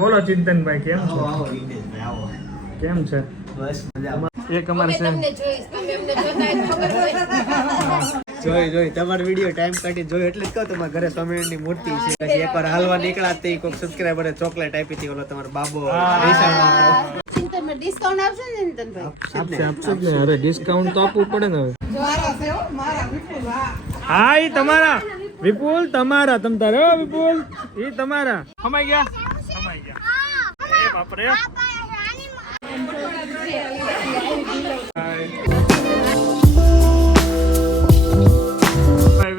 બોલો ચિંતનભાઈ કેમ છો? આવો રિતેશભાઈ આવો. કેમ છે? બસ મજામાં. એક અમારે છે જોઈ તમારો વિડિયો ટાઈમ કાઢી જોઈ એટલે જ કહું તમારા ઘરે સ્વામિનારાયણની મૂર્તિ છે. પછી એકવાર હાલવા નીકળ્યા તે કોઈક સબસ્ક્રાઇબરે ચોકલેટ આપી હતી ઓલો તમારો બાબો ચિંતનમાં ડિસ્કાઉન્ટ આપશે ને ચિંતનભાઈ? આપશે જ ને. અરે ડિસ્કાઉન્ટ તો આપવું પડે ને હવે. હા ઈ તમારા વિપુલ તમારા તમ તારે હો વિપુલ ઈ તમારા સમાઈ ગયા એ બાપરે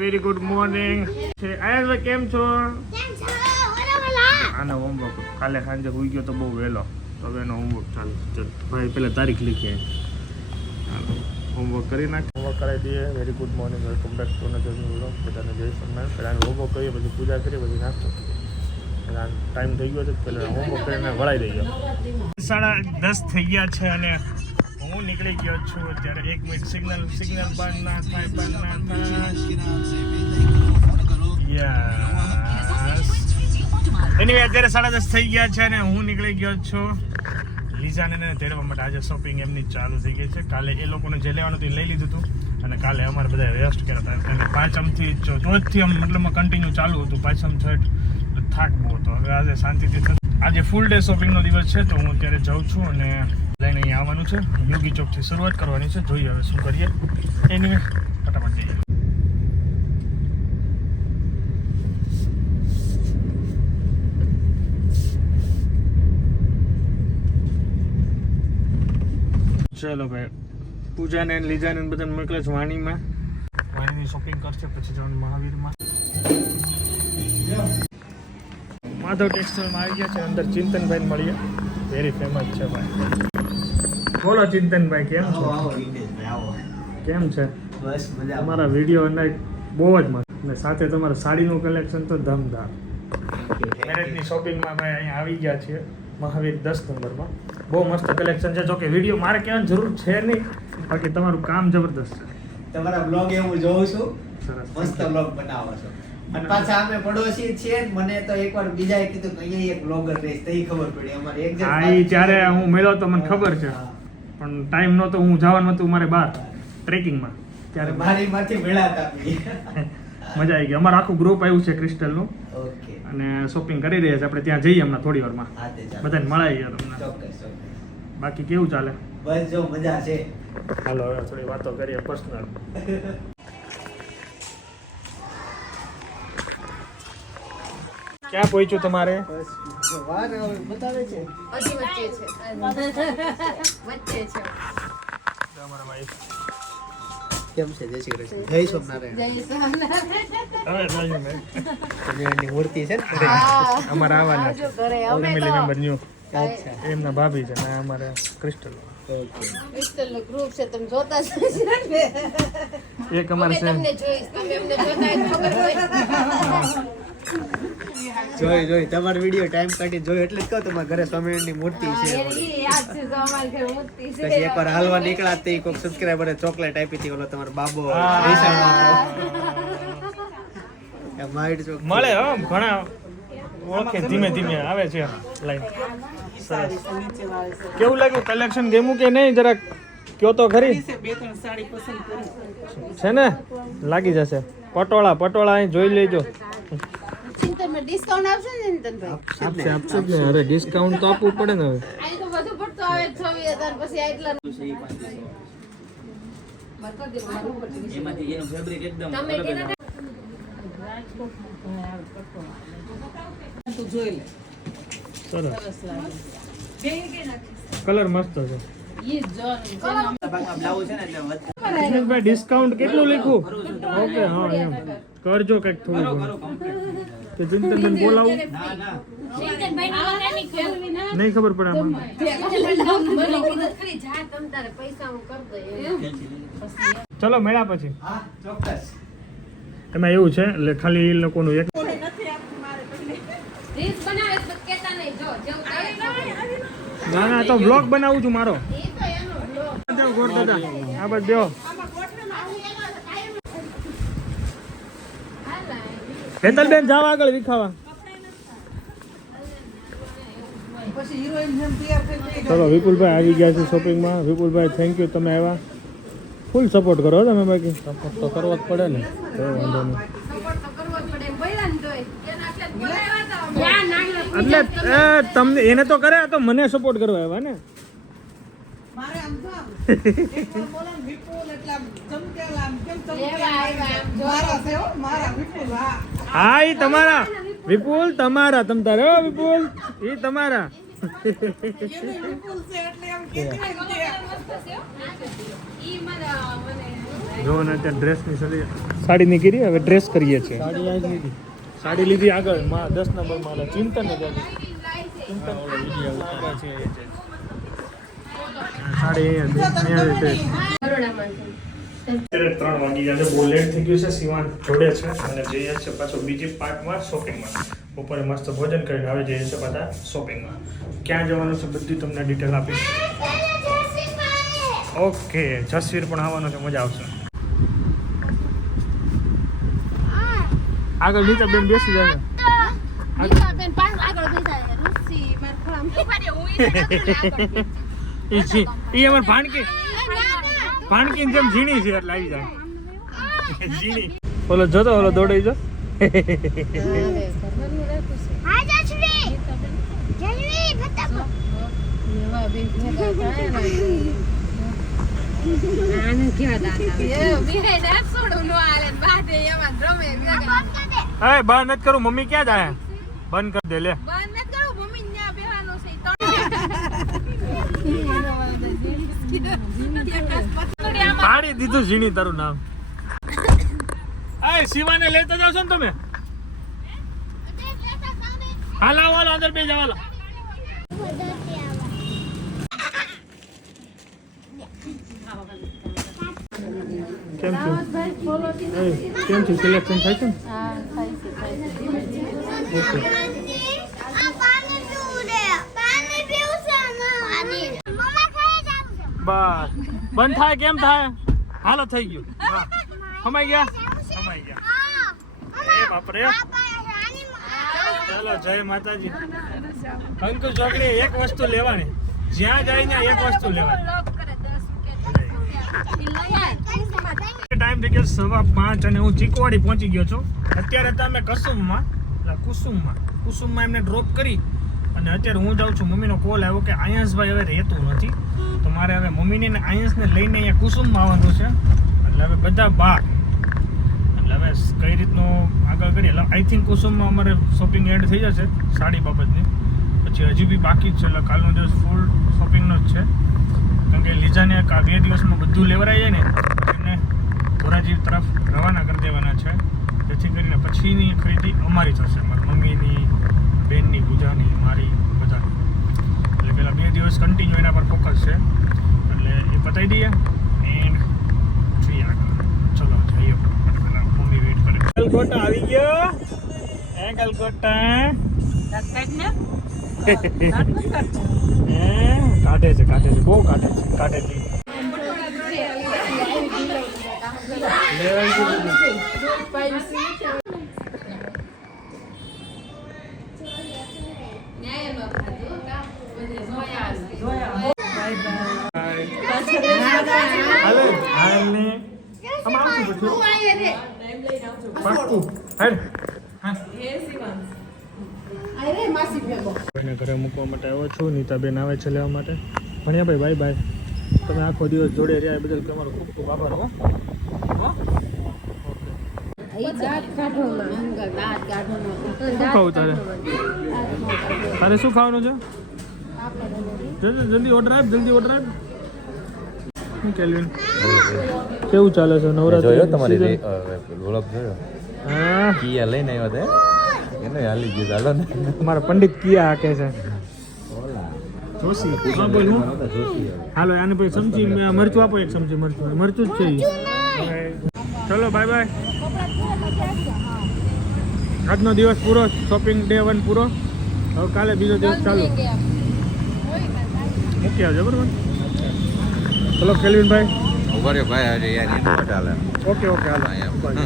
વેરી ગુડ મોર્નિંગ આયસભાઈ કેમ છો? આનો હોમવર્ક કાલે સાંજે હોઈ ગયો તો બહુ વહેલો તો હવે એનો હોમવર્ક ચાલુ છે. ભાઈ પહેલાં તારીખ લીખીએ હોમવર્ક કરી નાખ હોમવર્ક કરાવી દઈએ. Very good morning welcome back to another new vlog. બધાને જય સ્વામિનારાયણ. પહેલાં હોમવર્ક કરીએ પછી પૂજા કરીએ પછી નાસ્તો કરીએ. ટાઈમ થઈ ગયો છે પહેલાં હોમવર્ક કરીને વળાઈ દઈએ. 10:30 થઈ ગયા છે અને હું નીકળી ગયો છું. અત્યારે 1 મિનિટ સિગ્નલ બંધ ના થાય એનીવે અત્યારે 10:30 થઈ ગયા છે અને હું નીકળી ગયો છું લીઝાને તેડવા માટે. આજે શોપિંગ એમની ચાલુ થઈ ગઈ છે. કાલે એ લોકોને જે લેવાનું હતું એ લઈ લીધું હતું અને કાલે અમારે બધા રેસ્ટ કર્યા હતા અને પાંચમથી ચોથથી મતલબમાં કન્ટિન્યુ ચાલુ હતું. પાંચમ છઠ થાક બહુ હતો. હવે આજે શાંતિથી આજે ફૂલ ડે શોપિંગનો દિવસ છે તો હું અત્યારે જાઉં છું અને લઈને અહીંયા આવવાનું છે. યોગી ચોકથી શરૂઆત કરવાની છે. જોઈએ હવે શું કરીએ. એની ફટાફટ જઈએ. ચલો ભાઈ પૂજાને લીજાને બધાને મોકલે છે વાણીની શોપિંગ કરશે પછી જવાનું મહાવીરમાં. માધવ ટેક્સટાઇલમાં આવી ગયા છે. અંદર ચિંતનભાઈ મળીએ. વેરી ફેમસ છે ભાઈ. બોલો ચિંતનભાઈ કેમ છો? આવો રિતેશભાઈ આવો. કેમ છે? બસ મજામાં. તમારા વિડીયો અને બહુ જ મસ્ત અને સાથે તમારા સાડીનું કલેક્શન તો ધમધામ. મેરેજની શોપિંગમાં ભાઈ અહીંયા આવી ગયા છીએ મહાવીર 10 નંબરમાં. બહુ મસ્ત કલેક્શન છે. જોકે વિડીયો મારે કહેવાની જરૂર છે નહીં બાકી તમારું કામ જબરદસ્ત છે. તમારા બ્લોગ હું જોઉં છું. સરસ મસ્ત બ્લોગ બનાવો છો. અને પાછા અમે પડોશી છીએ ને મને તો એકવાર બીજાએ કીધું કે અહીંયા એક બ્લોગર રહીશ તો ખબર પડી અમારે એક હા ઈ ત્યારે હું મળ્યો તો મને ખબર છે પણ ટાઈમ નહોતો. હું જવાનું હતું મારે બહાર ટ્રેકિંગમાં ત્યારે મારી માંથી મેળાતા મજા આવી ગઈ. અમારું આખું ગ્રુપ આવ્યું છે ક્રિસ્ટલનું ઓકે અને શોપિંગ કરી રહ્યા છે. આપણે ત્યાં જઈએ હમણાં થોડી વારમાં. હા તે ચાલો. બધાને મળાઈ ગયા તમને. ચોક્કસ બાકી કેવું ચાલે? બસ જો મજા છે. હાલો હવે થોડી વાતો કરીએ પર્સનલ. ક્યાં પહોંચ્યું તમારે? બસ જો વાર હવે બતાવે છે હજી વચ્ચે છે તમારા વાઈફ કેમ છે? જય શ્રી કૃષ્ણ. જય સ્વામિનારાયણ. જય સ્વામિનારાયણ. હવે જોયું મેં. સ્વામિનારાયણની મૂર્તિ છે ને અમારા આવવાના આવજો ઘરે. અમે ફેમિલી મેમ્બર ન્યુ અચ્છા એમના ભાભી છે ને અમારે ક્રિસ્ટલ. ઓકે ક્રિસ્ટલનો ગ્રુપ છે તમે જોતા જ હશો ને. એક અમારે છે તમને જોઈશ તમે એમને જોતા જ ખબર હોય. જોઈ તમારો વિડિયો ટાઈમ કાઢી જોઈ એટલે જ કહું તમારા ઘરે સ્વામિનારાયણની મૂર્તિ છે. એની યાદ છે તો અમારી ઘરે મૂર્તિ છે. પછી એકવાર હાલવા નીકળ્યા તે કોઈક સબસ્ક્રાઇબરે ચોકલેટ આપી હતી ઓલો તમારો બાબો માઇડ ચોક મળે હો ઘણા ઓળખે ધીમે ધીમે આવે છે લાઈન. સરસ. કેવું લાગ્યું કલેક્શન? ગેમું કે નહીં? જરાક કયો તો ખરી. છે ને લાગી જશે. પટોળા અહીં જોઈ લેજો. ચિંતનમાં ડિસ્કાઉન્ટ આપશે ને ચિંતનભાઈ? આપશે જ ને. અરે ડિસ્કાઉન્ટ તો આપવું પડે ને હવે. અહીં તો બધું પડતું આવે 26,000 પછી આ એટલા તમે કેના સરસ. કલર મસ્ત છે. ભાઈ ડિસ્કાઉન્ટ કેટલું લખ્યું? ઓકે હા એમ કરજો કંઈક થોડું ઘણું. કે ચિંતનબેન બોલાવું નહીં ખબર પડે આમાં. ચલો મળ્યા પછી. હા ચોક્કસ. એમાં એવું છે એટલે ખાલી એ લોકોનું એક ના તો બ્લોગ બનાવું છું મારો. આ બસ દેવો હેતલબેન જાવ આગળ વિખાવા. ચલો વિપુલભાઈ આવી ગયા છે શોપિંગમાં. વિપુલભાઈ થેન્ક યુ, તમે આવ્યા. ફૂલ સપોર્ટ કરો હો તમે, બાકી સપોર્ટ તો કરવો જ પડે ને. તો વાંધો નહીં. એટલે તમને એને તો કરે, તો મને સપોર્ટ કરવા આવ્યા ને. હા ઈ તમારા વિપુલ, તમારા તમ તારે હો વિપુલ, ઈ તમારા. જો ને અત્યારે ડ્રેસની સાડી ની કરી, હવે ડ્રેસ કરીએ છીએ. સાડી લીધી આગળ 10 નંબર માં ચિંતન ને સાડી અત્યારે 3 વાગી ગયા છે. બહુ લેટ થઈ ગયું છે. શિવાન જોડે છે અને જઈએ છે પાછો બીજી પાર્ટમાં શોપિંગમાં. બપોરે મસ્ત ભોજન કરીને હવે જઈએ છે પાછા શોપિંગમાં. ક્યાં જવાનું છે બધી તમને ડિટેલ આપીશ. ઓકે, જસવીર પણ આવવાનો છે, મજા આવશે. આગળ નીચે બેન બેસી જાય. ઈ અમાર ભાણકી જેમ ઝીણી છે એટલે આવી જાય. ઝીણી ઓલો જોતો, ઓલો દોડાઈ જો. બંધ નથી કરું, મમ્મી ક્યાં જાય? બંધ કરી દે લે. પાડી દીધું ઝીણી તારું નામ. એ શિવાને લેતા જાવ છો ને તમે? હાલ આવો, અંદર બે જવાલો. કેમ છું? કેમ છું? સિલેક્શન થાય છે ને? બસ બંધ થાય કેમ થાય? હાલો થઈ ગયું. સમાઈ ગયા. એ બાપરે. ચાલો જય માતાજી. અંકુ ચોકડી એક વસ્તુ લેવાની, જ્યાં જાય ત્યાં એક વસ્તુ લેવાની. ટાઈમ થઈ ગયો 5:15 અને હું ચીકવાડી પહોંચી ગયો છું. અત્યારે તો અમે કુસુમમાં એમને ડ્રોપ કરી અને અત્યારે હું જાઉં છું. મમ્મીનો કોલ આવ્યો કે આયંશભાઈ હવે રહેતું નથી, તો મારે હવે મમ્મીને ને આયંશને લઈને અહીંયા કુસુમમાં આવવાનું છે. એટલે હવે બધા બહાર, એટલે હવે કઈ રીતનું આગળ કરીએ. એટલે આઈ થિંક કુસુમમાં અમારે શોપિંગ એન્ડ થઈ જશે સાડી બાબતની. પછી હજી બી બાકી જ છે, એટલે કાલનો દિવસ ફૂલ શોપિંગનો જ છે. કારણ કે લીજાને 2 દિવસમાં બધું લેવરાઈ જાય ને એને ધોરાજી તરફ રવાના કરી દેવાના છે. જેથી કરીને પછીની ખરીદી અમારી થશે, મારી મમ્મીની, બેનની, પૂજાની, મારી, બધાની. એટલે પહેલાં 2 દિવસ કન્ટિન્યુ એના પર ફોકસ છે, એટલે એ પતાવી દઈએ એન્ડ જોઈએ આગળ. ચલો જઈએ. પહેલાં મમ્મી વેઇટ કરે. ગલગોટા આવી ગયો. ગલગોટા કાઢે છે, બહુ કાઢે છે. કોઈને ઘરે મૂકવા માટે આવ્યો છું. નીતાબેન આવે છે લેવા માટે. ભણ્યાભાઈ બાય બાય. તમે આખો દિવસ જોડે રહ્યા એ બદલ તમારો ખૂબ ખૂબ આભાર. હો શું ખાવું તારે? તારે શું ખાવાનું છે? જલ્દી ઓર્ડર આપ. શું કેલ્વિન કેવું ચાલે છે? નવરાત્રી તમારી હા કિયા લઈને આવ્યો તે એને હાલી ગયો. ચાલો ને મારા પંડિત કિયા હાકે છે. જોશી હા બોલું. હાલો આને પછી સમજી મરચું આપો. એક ચમચી મરચું જ છે. ચલો બાય બાય. આજનો દિવસ પૂરો. શોપિંગ ડે 1 પૂરો. હવે કાલે બીજો દિવસ ચાલુ. મૂકી આવજો બરાબર. ચલો કેલ્વિનભાઈ. ઉભા રહ્યો ભાઈ. આજે યાર ઓકે હાલો.